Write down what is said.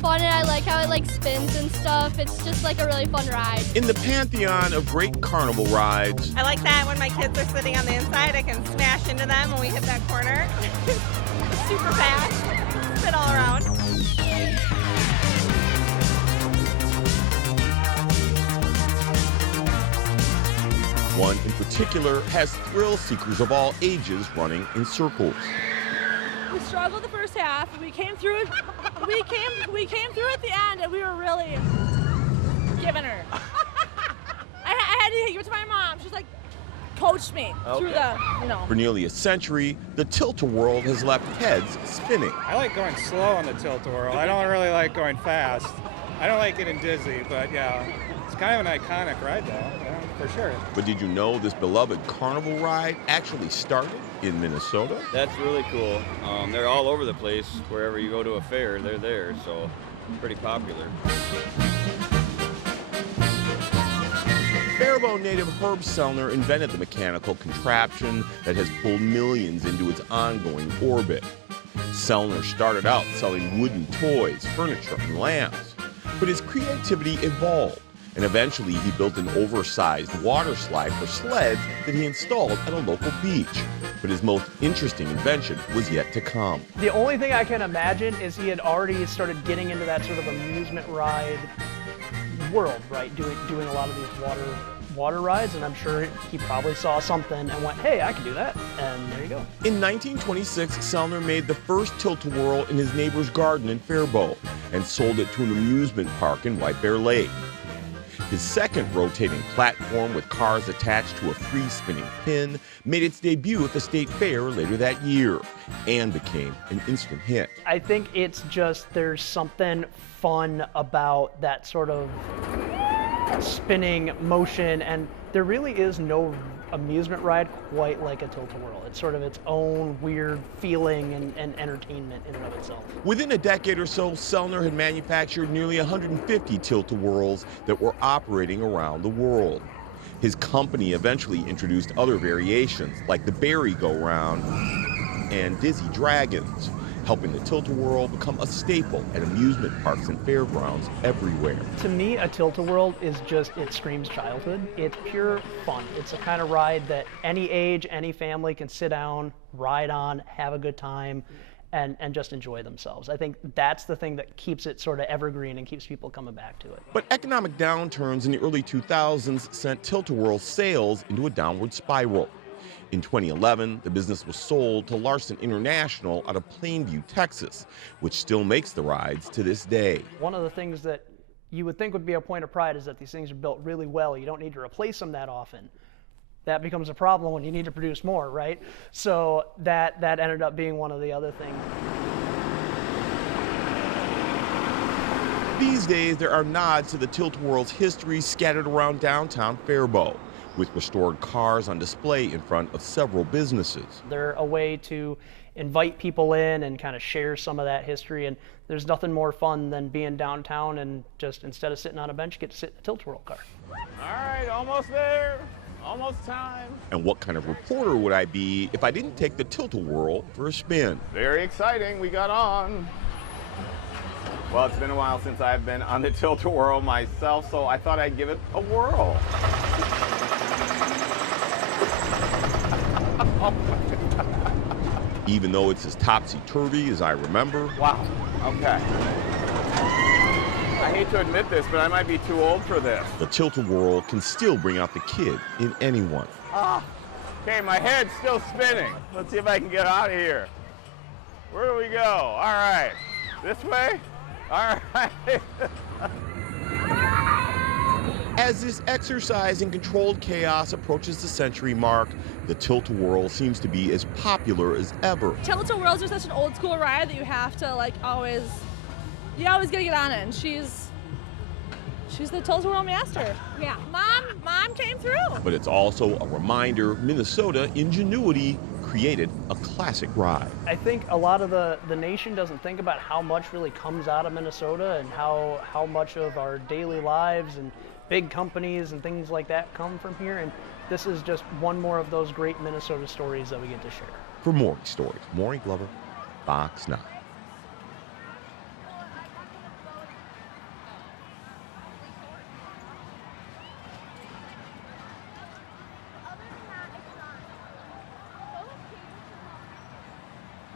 fun, and I like how it like spins and stuff. It's just like a really fun ride. In the pantheon of great carnival rides, I like that when my kids are sitting on the inside, I can smash into them when we hit that corner. It's super fast, spin all around. one in particular has thrill seekers of all ages running in circles. We struggled the first half. We came through it. We came through at the end, and we were really giving her. I had to give it to my mom. She's like, coached me through the, For nearly a century, the Tilt-A-Whirl has left heads spinning. I like going slow on the Tilt-A-Whirl. I don't really like going fast. I don't like getting dizzy, but yeah, it's kind of an iconic ride though, yeah, for sure. But did you know this beloved carnival ride actually started in Minnesota? That's really cool. They're all over the place. Wherever you go to a fair, they're there, so pretty popular. Faribault native Herb Sellner invented the mechanical contraption that has pulled millions into its ongoing orbit. Sellner started out selling wooden toys, furniture, and lamps. But his creativity evolved, and eventually he built an oversized water slide for sleds that he installed at a local beach. But his most interesting invention was yet to come. The only thing I can imagine is he had already started getting into that sort of amusement ride world, right? Doing a lot of these water rides, and I'm sure he probably saw something and went, hey, I can do that, and there you go. In 1926, Sellner made the first Tilt-A-Whirl in his neighbor's garden in Faribault and sold it to an amusement park in White Bear Lake. His second rotating platform with cars attached to a free spinning pin made its debut at the state fair later that year and became an instant hit. I think it's just there's something fun about that sort of spinning motion, and there really is no amusement ride quite like a Tilt-A-Whirl. It's sort of its own weird feeling and entertainment in and of itself. Within a decade or so, Sellner had manufactured nearly 150 Tilt-A-Whirls that were operating around the world. His company eventually introduced other variations like the Berry Go-Round and Dizzy Dragons, helping the Tilt-A-Whirl become a staple at amusement parks and fairgrounds everywhere. To me, a Tilt-A-Whirl is just, it screams childhood. It's pure fun. It's the kind of ride that any age, any family can sit down, ride on, have a good time, and just enjoy themselves. I think that's the thing that keeps it sort of evergreen and keeps people coming back to it. But economic downturns in the early 2000s sent Tilt-A-Whirl sales into a downward spiral. In 2011, the business was sold to Larson International out of Plainview, Texas, which still makes the rides to this day. One of the things that you would think would be a point of pride is that these things are built really well. You don't need to replace them that often. That becomes a problem when you need to produce more, right? So that ended up being one of the other things. These days, there are nods to the Tilt-A-Whirl's history scattered around downtown Faribault, with restored cars on display in front of several businesses. They're a way to invite people in and kind of share some of that history, and there's nothing more fun than being downtown and just instead of sitting on a bench, you get to sit in a Tilt-A-Whirl car. All right, almost there. Almost time. And what kind of reporter would I be if I didn't take the Tilt-A-Whirl for a spin? Very exciting, we got on. Well, it's been a while since I've been on the Tilt-A-Whirl myself, so I thought I'd give it a whirl. Even though it's as topsy-turvy as I remember. Wow, okay. I hate to admit this, but I might be too old for this. The Tilt-A-Whirl can still bring out the kid in anyone. Ah, okay, my head's still spinning. Let's see if I can get out of here. Where do we go? All right, this way? All right. As this exercise in controlled chaos approaches the century mark, the Tilt-A-Whirl seems to be as popular as ever. Tilt-A-Whirls are such an old school ride that you have to you always gotta get on it, and she's the Tilt-A-Whirl master. Yeah, mom came through. But it's also a reminder Minnesota ingenuity created a classic ride. I think a lot of the nation doesn't think about how much really comes out of Minnesota and how much of our daily lives and big companies and things like that come from here, and this is just one more of those great Minnesota stories that we get to share. For Maury Stories, Maury Glover, Fox 9.